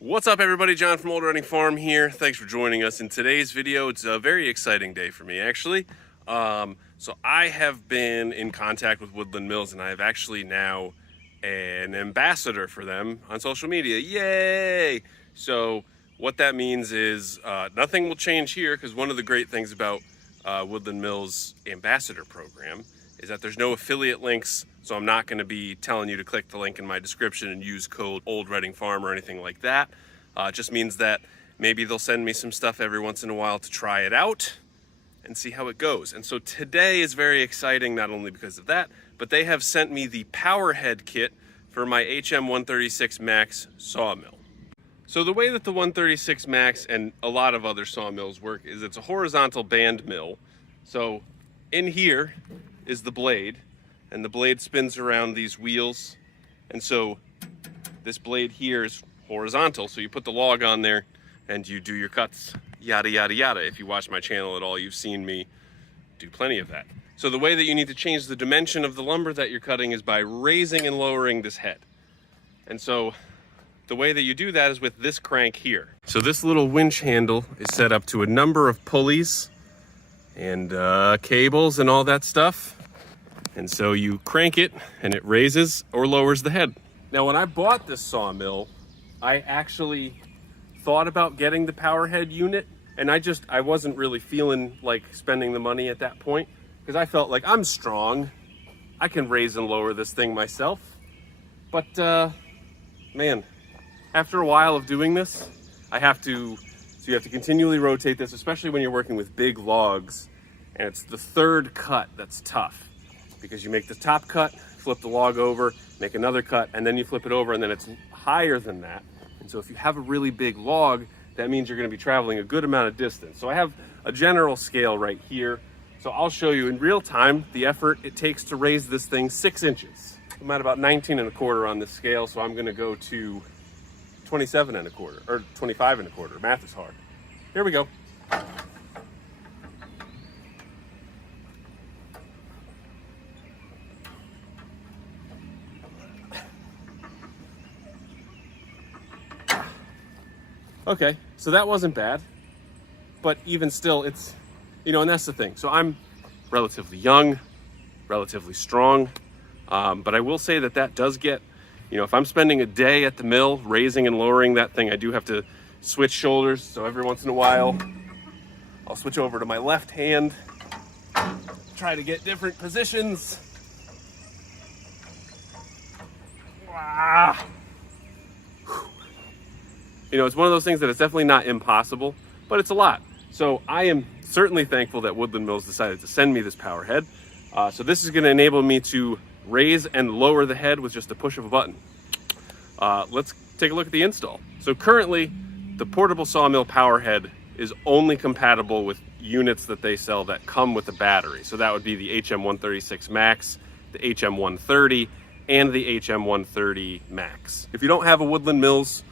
What's up everybody, John from Old Running Farm here. Thanks for joining us in today's video. It's a very exciting day for me actually. So I have been in contact with Woodland Mills and I have actually now an ambassador for them on social media. Yay! So what that means is nothing will change here, because one of the great things about Woodland Mills ambassador program is that there's no affiliate links. So I'm not going to be telling you to click the link in my description and use code Old Running Farm or anything like that. It just means that maybe they'll send me some stuff every once in a while to try it out and see how it goes. And so today is very exciting, not only because of that, but they have sent me the power head kit for my HM136MAX sawmill. So the way that the 136MAX and a lot of other sawmills work is it's a horizontal band mill. So in here is the blade, and the blade spins around these wheels. And so this blade here is horizontal. So you put the log on there and you do your cuts, yada, yada, yada. If you watch my channel at all, you've seen me do plenty of that. So the way that you need to change the dimension of the lumber that you're cutting is by raising and lowering this head. And so the way that you do that is with this crank here. So this little winch handle is set up to a number of pulleys and cables and all that stuff. And so you crank it and it raises or lowers the head. Now, when I bought this sawmill, I actually thought about getting the power head unit, and I wasn't really feeling like spending the money at that point, because I felt like I'm strong. I can raise and lower this thing myself. But man, after a while of doing this, you have to continually rotate this, especially when you're working with big logs, and it's the third cut that's tough. Because you make the top cut, flip the log over, make another cut, and then you flip it over, and then it's higher than that. And so if you have a really big log, that means you're going to be traveling a good amount of distance. So I have a general scale right here. So I'll show you in real time the effort it takes to raise this thing 6 inches. I'm at about 19¼ on this scale, so I'm going to go to 27¼ or 25¼ Math is hard. Here we go. Okay, so that wasn't bad, but even still, it's, and that's the thing. So I'm relatively young, relatively strong, but I will say that does get, if I'm spending a day at the mill raising and lowering that thing, I do have to switch shoulders. So every once in a while, I'll switch over to my left hand, try to get different positions. It's one of those things that it's definitely not impossible, but it's a lot. So I am certainly thankful that Woodland Mills decided to send me this power head. So this is going to enable me to raise and lower the head with just a push of a button. Let's take a look at the install. So currently, the portable sawmill power head is only compatible with units that they sell that come with a battery. So that would be the HM136MAX, the HM130, and the HM130MAX. If you don't have a Woodland Mills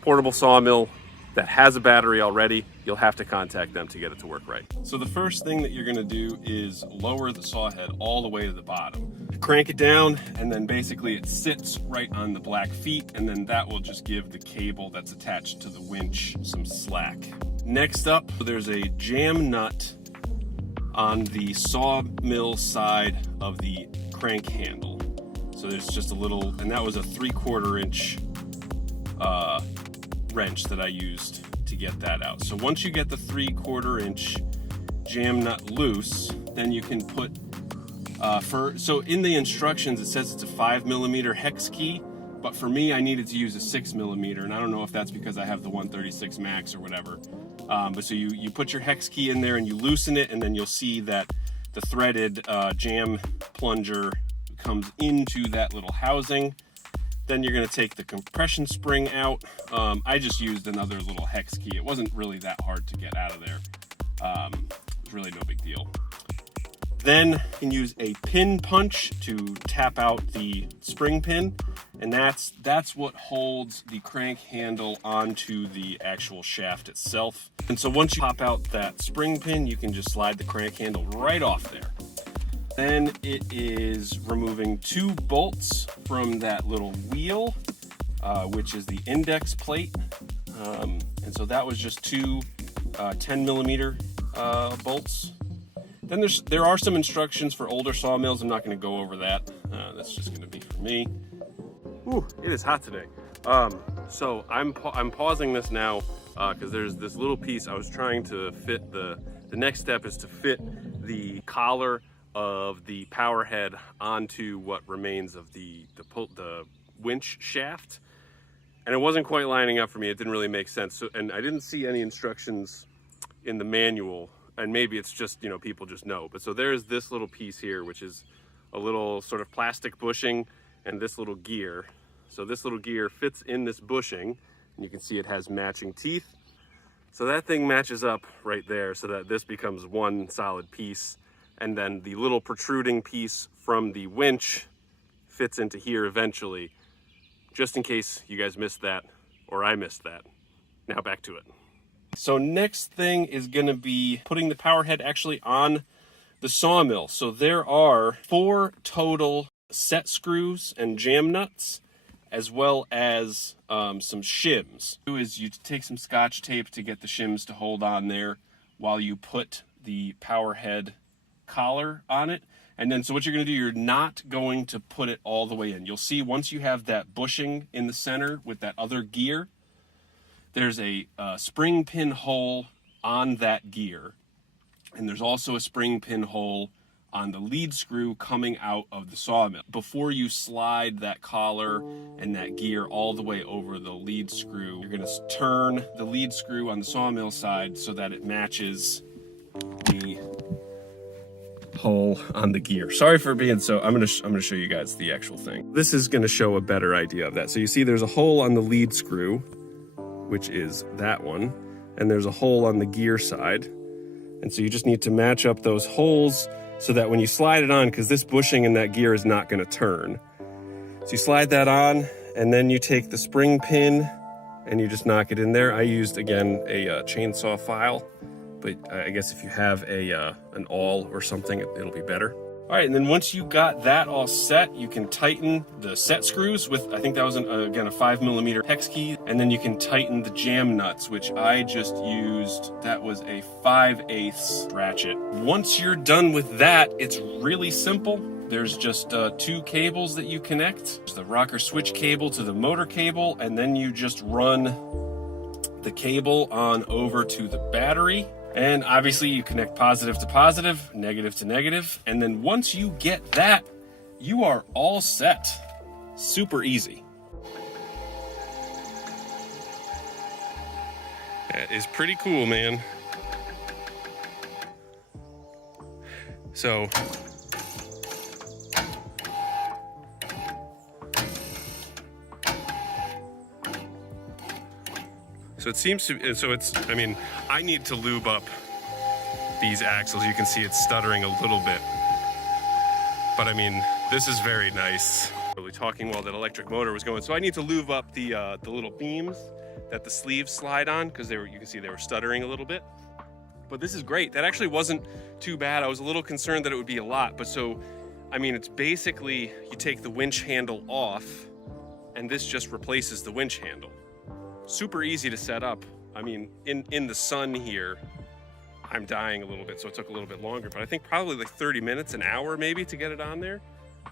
portable sawmill that has a battery already, you'll have to contact them to get it to work right. So the first thing that you're gonna do is lower the saw head all the way to the bottom. Crank it down, and then basically it sits right on the black feet, and then that will just give the cable that's attached to the winch some slack. Next up, there's a jam nut on the sawmill side of the crank handle. So there's just a little, and that was a 3/4 inch wrench that I used to get that out. So once you get the 3/4 inch jam nut loose, then you can put so in the instructions it says it's a 5mm hex key, but for me I needed to use a 6mm, and I don't know if that's because I have the 136MAX or whatever. But so you put your hex key in there and you loosen it, and then you'll see that the threaded jam plunger comes into that little housing. Then you're going to take the compression spring out. I just used another little hex key. It wasn't really that hard to get out of there. It's really no big deal. Then you can use a pin punch to tap out the spring pin, and that's what holds the crank handle onto the actual shaft itself. And so once you pop out that spring pin, you can just slide the crank handle right off there. Then it is removing 2 bolts from that little wheel, which is the index plate And so that was just two 10 millimeter bolts. Then there are some instructions for older sawmills. I'm not going to go over that. That's just going to be for me. Whew, it is hot today. So I'm pausing this now because there's this little piece I was trying to fit. The next step is to fit the collar of the power head onto what remains of the winch shaft, and it wasn't quite lining up for me. It didn't really make sense. So, and I didn't see any instructions in the manual, and maybe it's just, you know, people just know. But so there's this little piece here, which is a little sort of plastic bushing, and this little gear. So this little gear fits in this bushing, and you can see it has matching teeth. So that thing matches up right there so that this becomes one solid piece. And then the little protruding piece from the winch fits into here eventually, just in case you guys missed that or I missed that. Now back to it. So next thing is going to be putting the power head actually on the sawmill. So there are 4 total set screws and jam nuts, as well as some shims. What you do is you take some Scotch tape to get the shims to hold on there while you put the power head collar on it. And then so what you're going to do, you're not going to put it all the way in. You'll see once you have that bushing in the center with that other gear, there's a spring pin hole on that gear, and there's also a spring pin hole on the lead screw coming out of the sawmill. Before you slide that collar and that gear all the way over the lead screw, you're going to turn the lead screw on the sawmill side so that it matches the hole on the gear. Sorry for being so, I'm gonna show you guys the actual thing. This is gonna show a better idea of that. So you see there's a hole on the lead screw, which is that one, and there's a hole on the gear side. And so you just need to match up those holes so that when you slide it on, because this bushing in that gear is not gonna turn. So you slide that on, and then you take the spring pin and you just knock it in there. I used, again, a chainsaw file, but I guess if you have an awl or something, it'll be better. All right, and then once you got that all set, you can tighten the set screws with, I think that was, again, a 5 millimeter hex key, and then you can tighten the jam nuts, which I just used, that was a 5/8 ratchet. Once you're done with that, it's really simple. There's just 2 cables that you connect. There's the rocker switch cable to the motor cable, and then you just run the cable on over to the battery. And obviously you connect positive to positive, negative to negative. And then once you get that, you are all set. Super easy. That is pretty cool, man. So it seems to, so it's, I mean, I need to lube up these axles. You can see it's stuttering a little bit. But I mean, this is very nice. Really talking while that electric motor was going. So I need to lube up the little beams that the sleeves slide on, because you can see they were stuttering a little bit. But this is great. That actually wasn't too bad. I was a little concerned that it would be a lot. But so, I mean, it's basically, you take the winch handle off, and this just replaces the winch handle. Super easy to set up. I mean, in the sun here, I'm dying a little bit, so it took a little bit longer, but I think probably like 30 minutes, an hour maybe, to get it on there.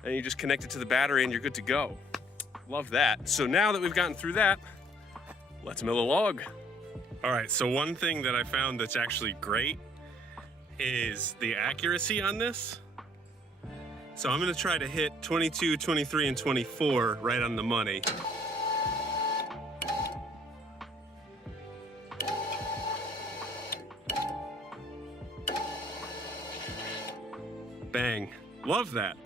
And you just connect it to the battery and you're good to go. Love that. So now that we've gotten through that, let's mill a log. All right, so one thing that I found that's actually great is the accuracy on this. So I'm gonna try to hit 22, 23, and 24 right on the money. Bang. Love that.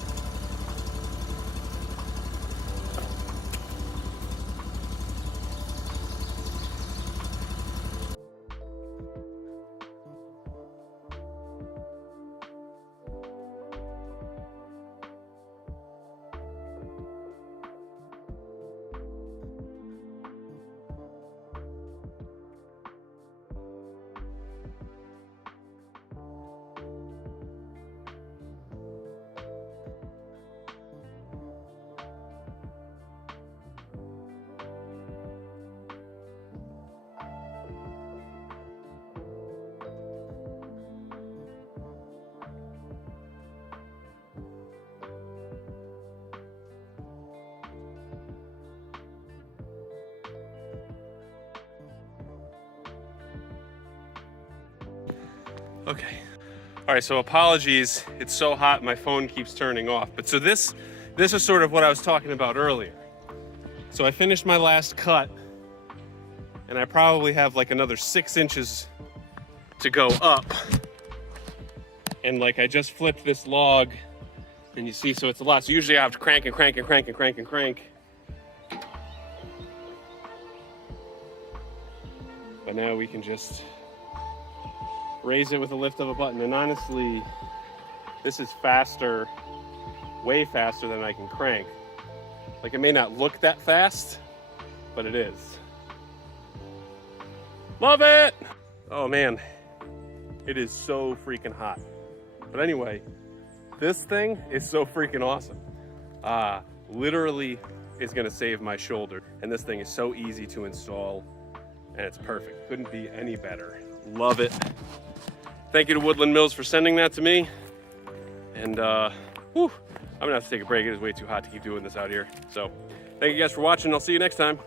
Okay. All right, so apologies. It's so hot, my phone keeps turning off. But so this is sort of what I was talking about earlier. So I finished my last cut, and I probably have like another 6 inches to go up. And like I just flipped this log, and you see, so it's a lot. So usually I have to crank and crank and crank and crank and crank. But now we can just raise it with a lift of a button. And honestly, this is faster, way faster than I can crank. Like, it may not look that fast, but it is. Love it! Oh man, it is so freaking hot. But anyway, this thing is so freaking awesome. Literally is gonna save my shoulder. And this thing is so easy to install, and it's perfect. Couldn't be any better. Love it. Thank you to Woodland Mills for sending that to me. And I'm gonna have to take a break. It is way too hot to keep doing this out here. So thank you guys for watching. I'll see you next time.